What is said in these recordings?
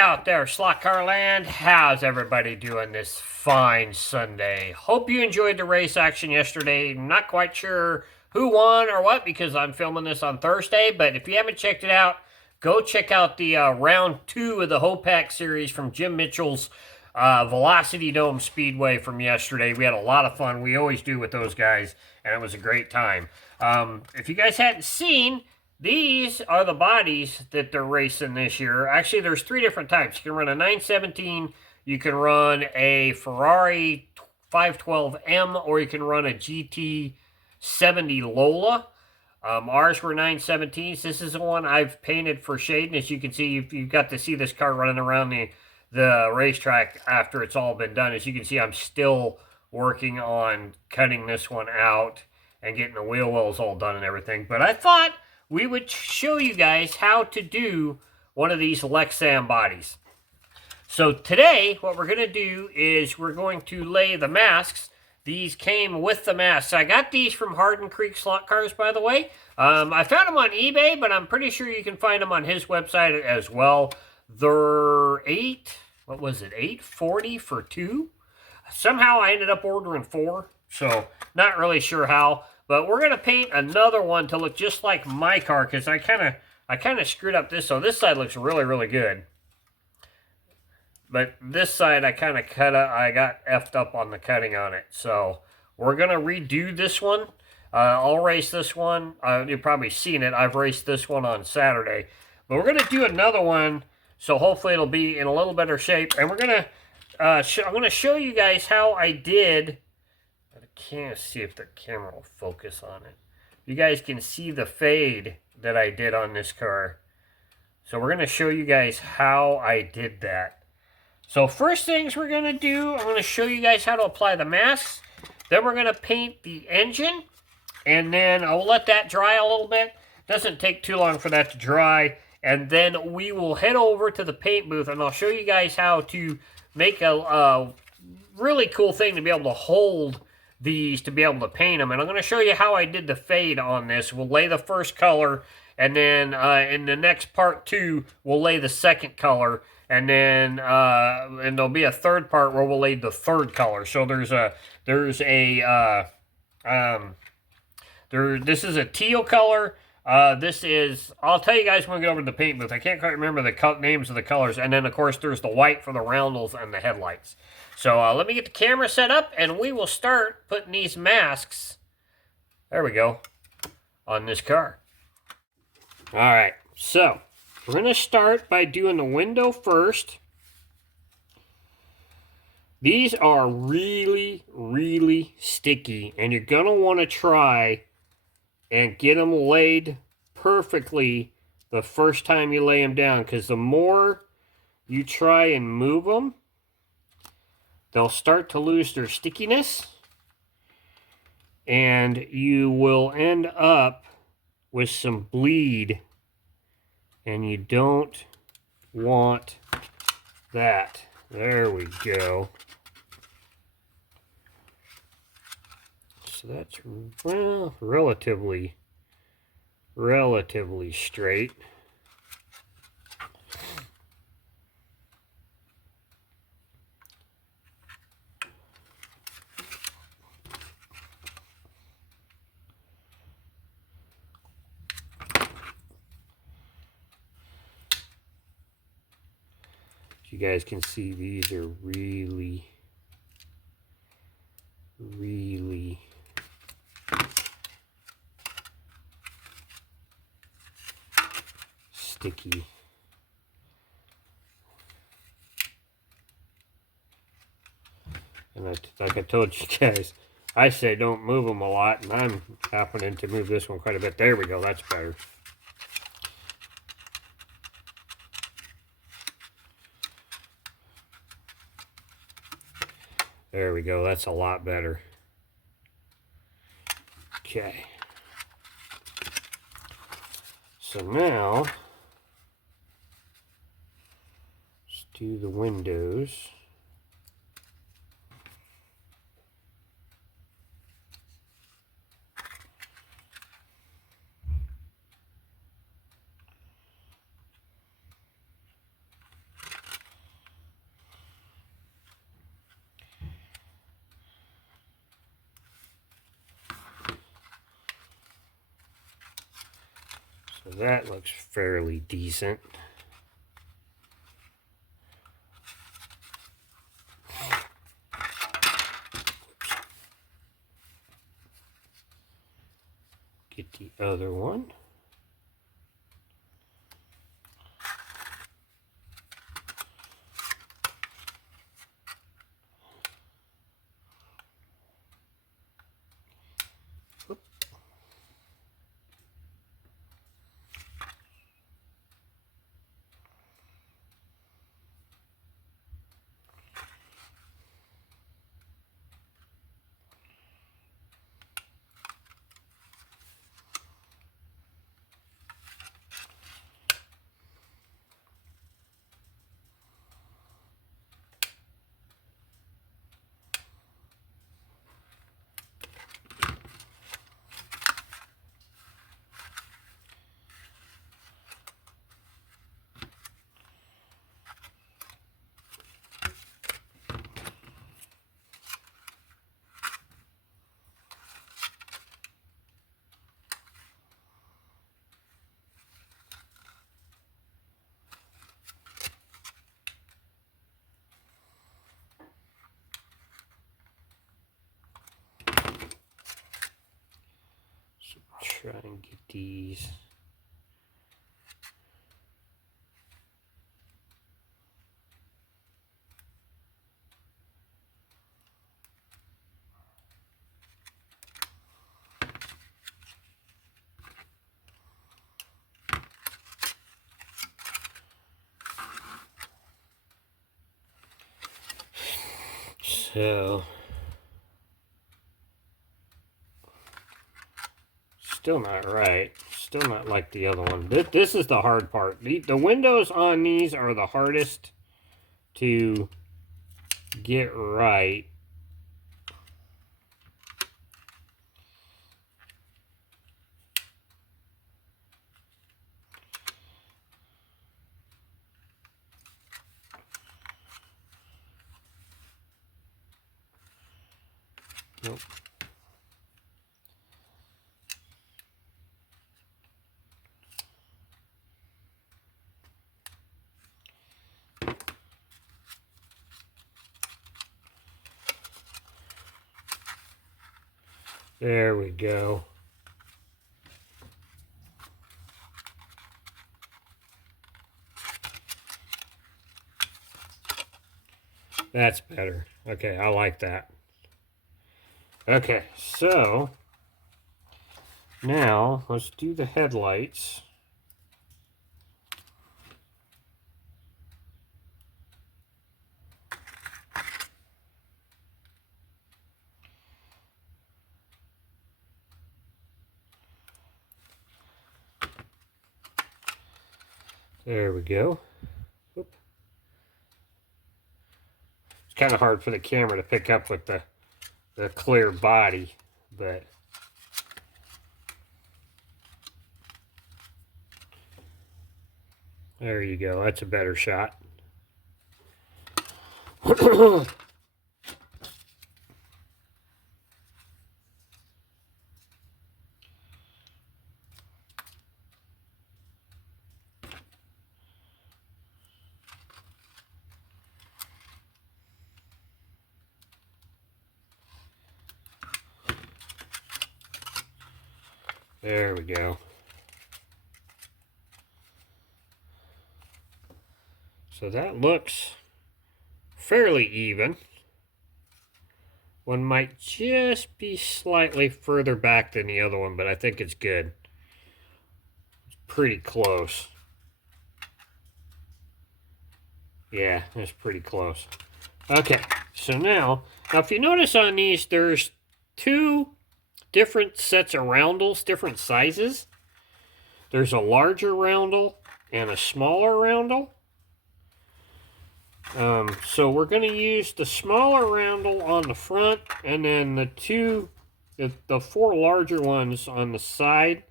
out there, Slot Car Land. How's everybody doing this fine Sunday? Hope you enjoyed the race action yesterday. Not quite sure who won or what because I'm filming this on Thursday, but if you haven't checked it out, go check out the round 2 of the Hopac series from Jim Mitchell's Velocity Dome Speedway from yesterday. We had a lot of fun. We always do with those guys, and it was a great time. If you guys hadn't seen, these are the bodies that they're racing this year. Actually, there's 3 different types. You can run a 917, you can run a Ferrari 512M, or you can run a GT70 Lola. Ours were 917s. This is the one I've painted for shade, and as you can see, you've got to see this car running around the racetrack after it's all been done. As you can see, I'm still working on cutting this one out and getting the wheel wells all done and everything. But I thought we would show you guys how to do one of these lexan bodies. So today, what we're going to do is we're going to lay the masks. These came with the masks. I got these from Hardin Creek Slot Cars, by the way. I found them on eBay, but I'm pretty sure you can find them on his website as well. They're $840 for 2. Somehow I ended up ordering 4, so not really sure how. But we're going to paint another one to look just like my car, because I kind of screwed up this. So this side looks really, really good. But this side I kind of I got effed up on the cutting on it. So we're going to redo this one. I'll race this one. You've probably seen it. I've raced this one on Saturday. But we're going to do another one, so hopefully it'll be in a little better shape. And we're going to, I'm going to show you guys how I did. I can't see if the camera will focus on it. You guys can see the fade that I did on this car. So we're going to show you guys how I did that. So first things we're going to do, I'm going to show you guys how to apply the masks. Then we're going to paint the engine. And then I'll let that dry a little bit. Doesn't take too long for that to dry. And then we will head over to the paint booth, and I'll show you guys how to make a really cool thing to be able to hold these, to be able to paint them. And I'm going to show you how I did the fade on this. We'll lay the first color, and then in the next part 2, we'll lay the second color. And then and there'll be a third part where we'll lay the third color. So this is a teal color. This is, I'll tell you guys when we get over to the paint booth. I can't quite remember the names of the colors. And then, of course, there's the white for the roundels and the headlights. So let me get the camera set up, and we will start putting these masks, there we go, on this car. All right, so we're going to start by doing the window first. These are really, really sticky, and you're going to want to try and get them laid perfectly the first time you lay them down, because the more you try and move them, they'll start to lose their stickiness, and you will end up with some bleed, and you don't want that. There we go. So that's, well, relatively straight. You guys can see these are really sticky. And like I told you guys, I say don't move them a lot, and I'm happening to move this one quite a bit. There we go, that's better. There we go, that's a lot better. Okay. So now, let's do the windows. So that looks fairly decent. Get the other one. Try and get these. So, still not right. Still not like the other one. This is the hard part. The windows on these are the hardest to get right. Nope. There we go. That's better. Okay, I like that. Okay, so now let's do the headlights. There we go. Oop. It's kind of hard for the camera to pick up with the clear body, but there you go. That's a better shot. There we go. So that looks fairly even. One might just be slightly further back than the other one, but I think it's good. It's pretty close. Yeah, that's pretty close. Okay, so now if you notice on these, there's two different sets of roundels, different sizes. There's a larger roundel and a smaller roundel. So we're going to use the smaller roundel on the front, and then the four larger ones on the side.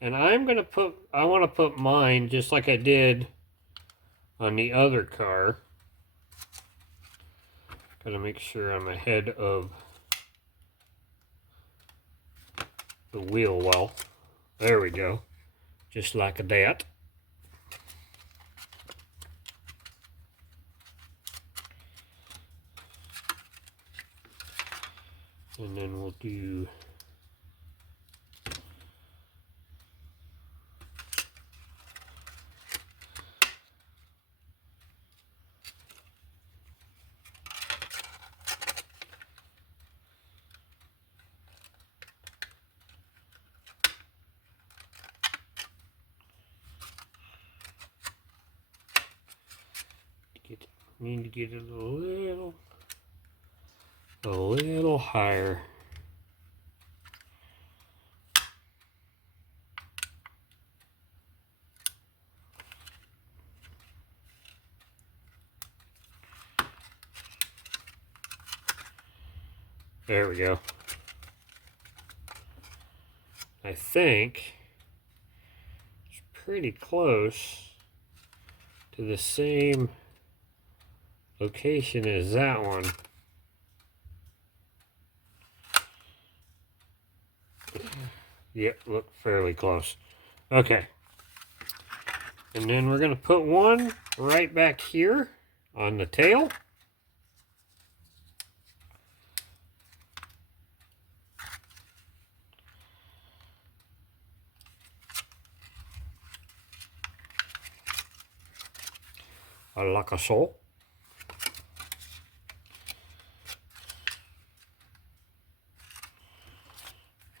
And I want to put mine just like I did on the other car. Got to make sure I'm ahead of the wheel well. There we go. Just like that. And then we'll do need to get it a little higher. There we go. I think it's pretty close to the same location as that one. Yep, look fairly close. Okay. And then we're going to put one right back here on the tail. Like so.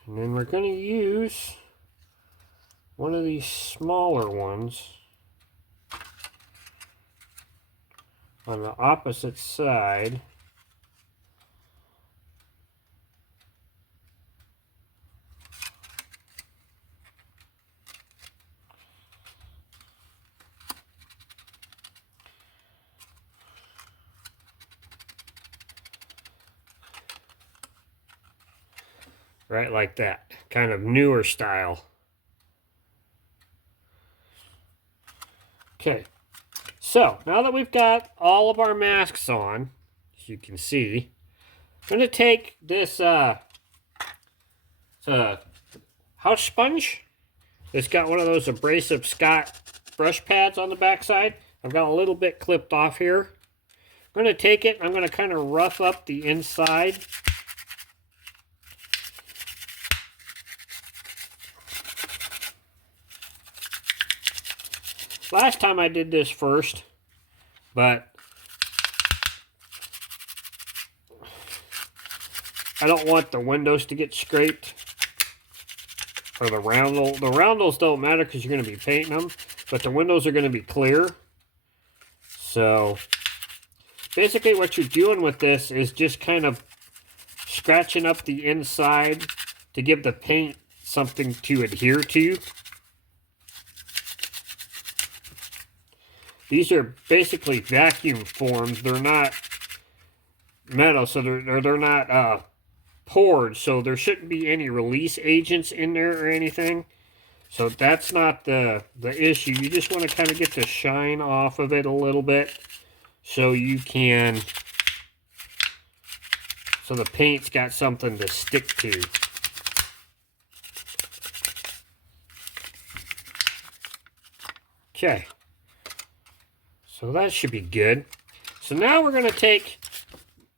And then we're going to use one of these smaller ones on the opposite side. Right like that. Kind of newer style. Okay. So, now that we've got all of our masks on, as you can see, I'm going to take this house sponge. It's got one of those abrasive Scott brush pads on the backside. I've got a little bit clipped off here. I'm going to take it, I'm going to kind of rough up the inside. Last time I did this first, but I don't want the windows to get scraped, or the roundel. The roundels don't matter because you're going to be painting them, but the windows are going to be clear. So basically what you're doing with this is just kind of scratching up the inside to give the paint something to adhere to. These are basically vacuum formed. They're not metal, so they're not poured, so there shouldn't be any release agents in there or anything. So that's not the issue. You just want to kind of get the shine off of it a little bit so you can, so the paint's got something to stick to. Okay. So that should be good. So now we're going to take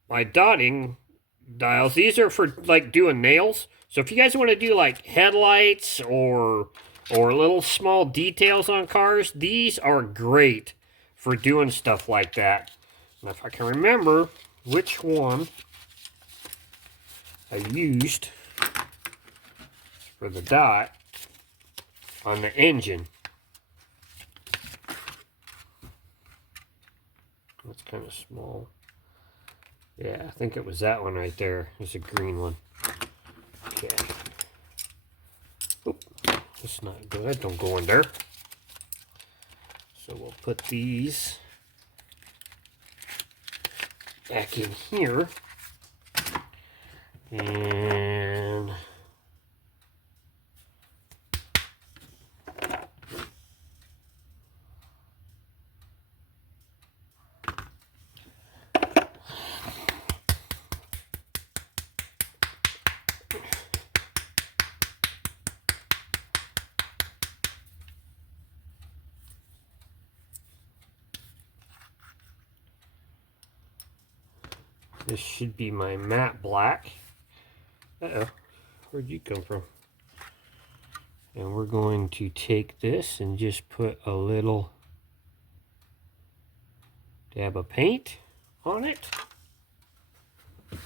my dotting dials. These are for like doing nails. So if you guys want to do like headlights or little small details on cars, these are great for doing stuff like that. And if I can remember which one I used for the dot on the engine. That's kind of small. Yeah, I think it was that one right there. It's a green one. Okay. Oop, that's not good. Don't go in there. So we'll put these back in here. And This should be my matte black. Uh-oh, where'd you come from? And we're going to take this and just put a little dab of paint on it. Got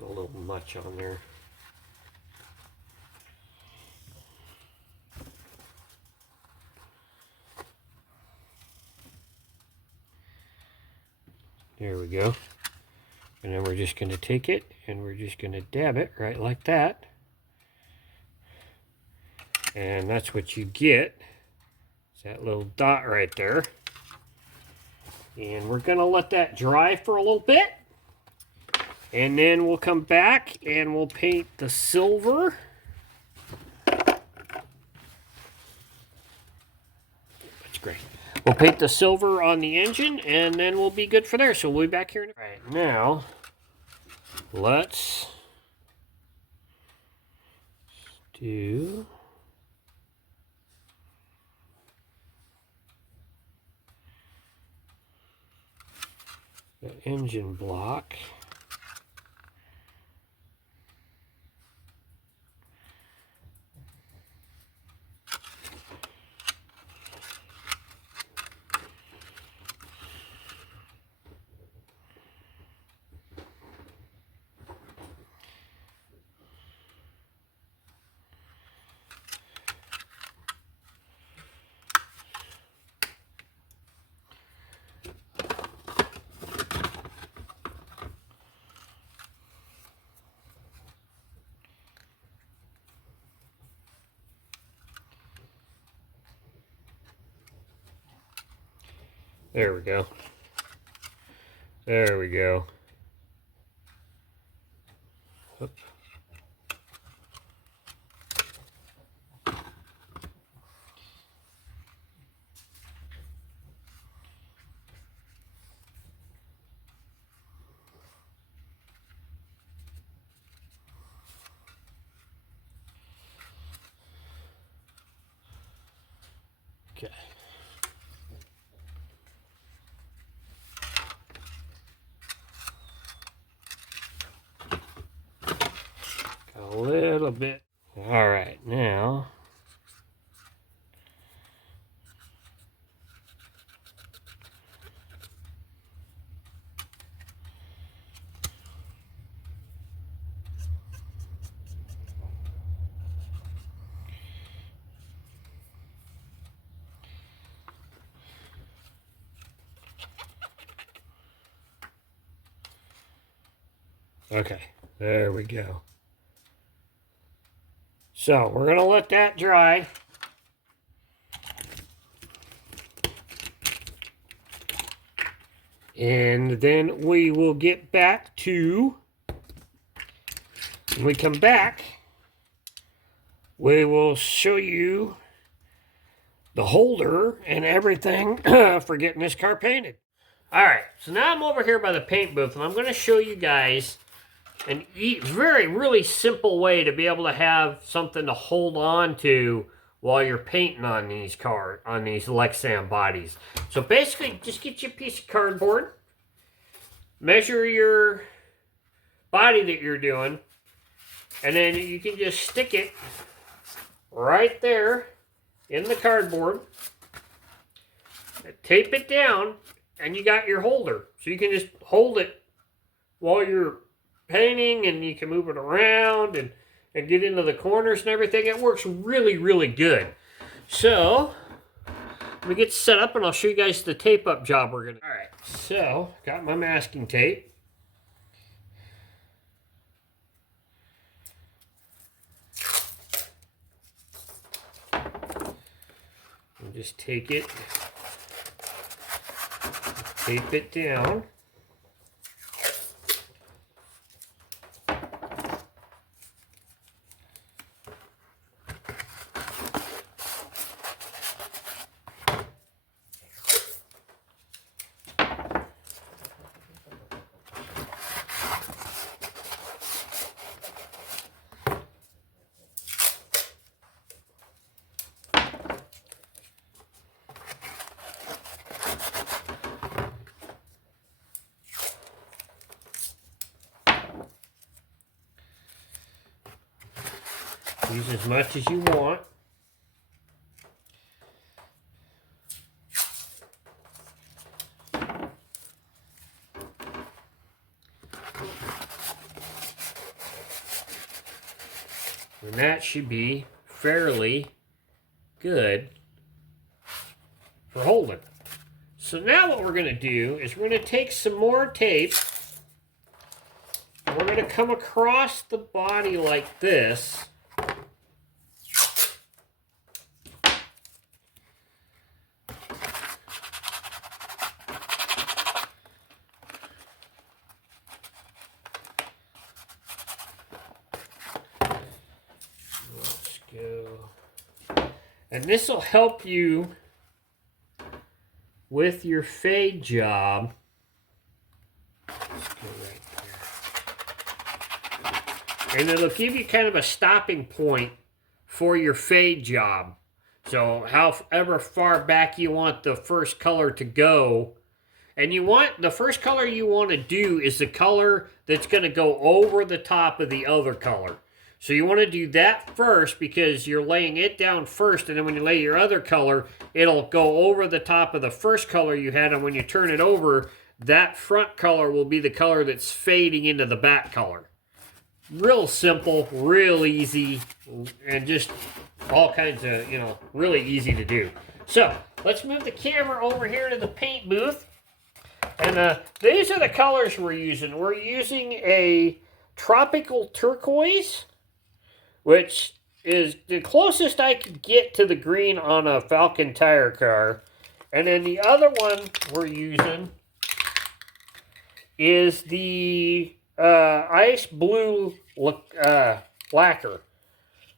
a little much on there. There we go. And then we're just going to take it and we're just going to dab it right like that. And that's what you get. It's that little dot right there. And we're going to let that dry for a little bit. And then we'll come back and we'll paint the silver. That's great. We'll paint the silver on the engine and then we'll be good for there. So we'll be back here. All right, now let's do the engine block. There we go. There we go. Oop. Okay. A little bit. All right, now okay, there we go. So we're going to let that dry. And then we will get back to, when we come back, we will show you the holder and everything for getting this car painted. All right, so now I'm over here by the paint booth, and I'm going to show you guys a really simple way to be able to have something to hold on to while you're painting on these lexan bodies. So basically, just get you a piece of cardboard, measure your body that you're doing, and then you can just stick it right there in the cardboard, tape it down, and you got your holder. So you can just hold it while you're painting, and you can move it around and get into the corners and everything. It works really, really good. So let me get set up and I'll show you guys the tape up job we're gonna. All right, so got my masking tape. And just take it, tape it down. Use as much as you want. And that should be fairly good for holding. So now what we're going to do is we're going to take some more tape. And we're going to come across the body like this. And this will help you with your fade job. Let's go right there. And it'll give you kind of a stopping point for your fade job. So however far back you want the first color to go. And the first color you want to do is the color that's going to go over the top of the other color. So you want to do that first because you're laying it down first, and then when you lay your other color, it'll go over the top of the first color you had, and when you turn it over, that front color will be the color that's fading into the back color. Real simple, real easy, and just all kinds of, really easy to do. So let's move the camera over here to the paint booth. And these are the colors we're using. We're using a tropical turquoise, which is the closest I could get to the green on a Falcon tire car. And then the other one we're using is the ice blue lacquer.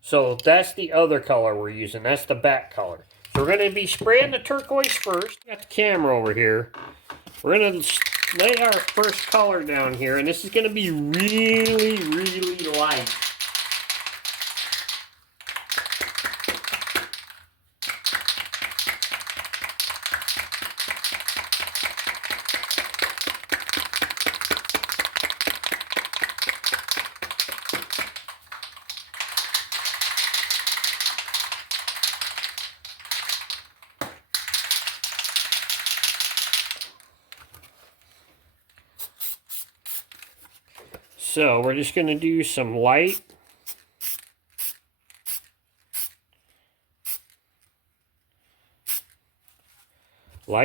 So that's the other color we're using. That's the back color. So we're going to be spraying the turquoise first. Got the camera over here. We're going to lay our first color down here. And this is going to be really, really light. So we're just going to do some light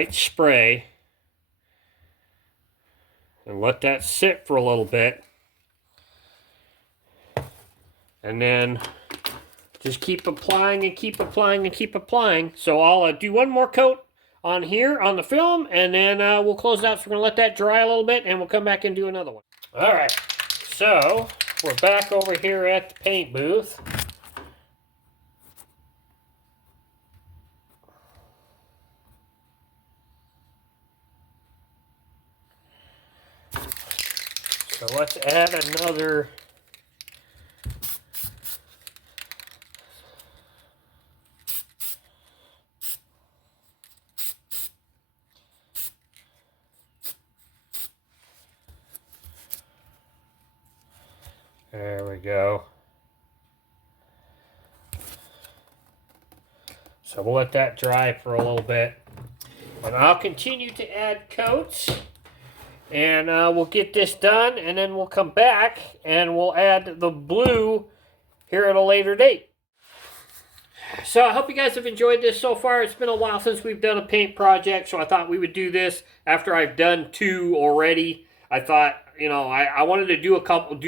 spray and let that sit for a little bit, and then just keep applying and keep applying and keep applying. So I'll do one more coat on here on the film, and then we'll close it out. So we're going to let that dry a little bit, and we'll come back and do another one. All right. So, we're back over here at the paint booth. So let's add another There we go. So we'll let that dry for a little bit. And I'll continue to add coats. And we'll get this done. And then we'll come back and we'll add the blue here at a later date. So I hope you guys have enjoyed this so far. It's been a while since we've done a paint project. So I thought we would do this after I've done two already. I thought, I wanted to do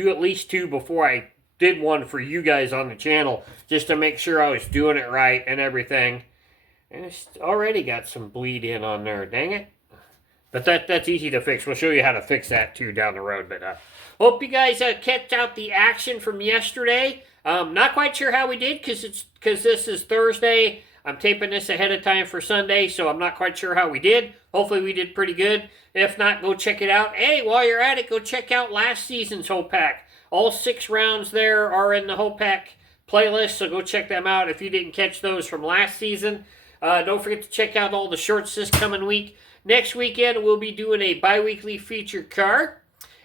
at least two before I did one for you guys on the channel, just to make sure I was doing it right and everything. And it's already got some bleed in on there, dang it. But that's easy to fix. We'll show you how to fix that too down the road. But hope you guys kept out the action from yesterday. Not quite sure how we did because this is Thursday. I'm taping this ahead of time for Sunday, so I'm not quite sure how we did. Hopefully we did pretty good. If not, go check it out. Hey, while you're at it, go check out last season's whole pack. All 6 rounds there are in the whole pack playlist, so go check them out if you didn't catch those from last season. Don't forget to check out all the shorts this coming week. Next weekend, we'll be doing a bi-weekly featured car.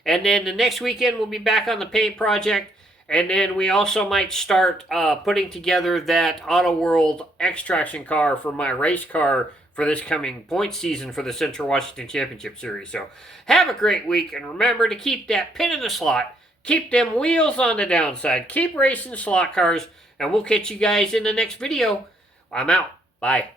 And then the next weekend, we'll be back on the paint project. And then we also might start putting together that Auto World X-Traction car for my race car for this coming point season for the Central Washington Championship Series. So have a great week, and remember to keep that pin in the slot, keep them wheels on the downside, keep racing slot cars, and we'll catch you guys in the next video. I'm out. Bye.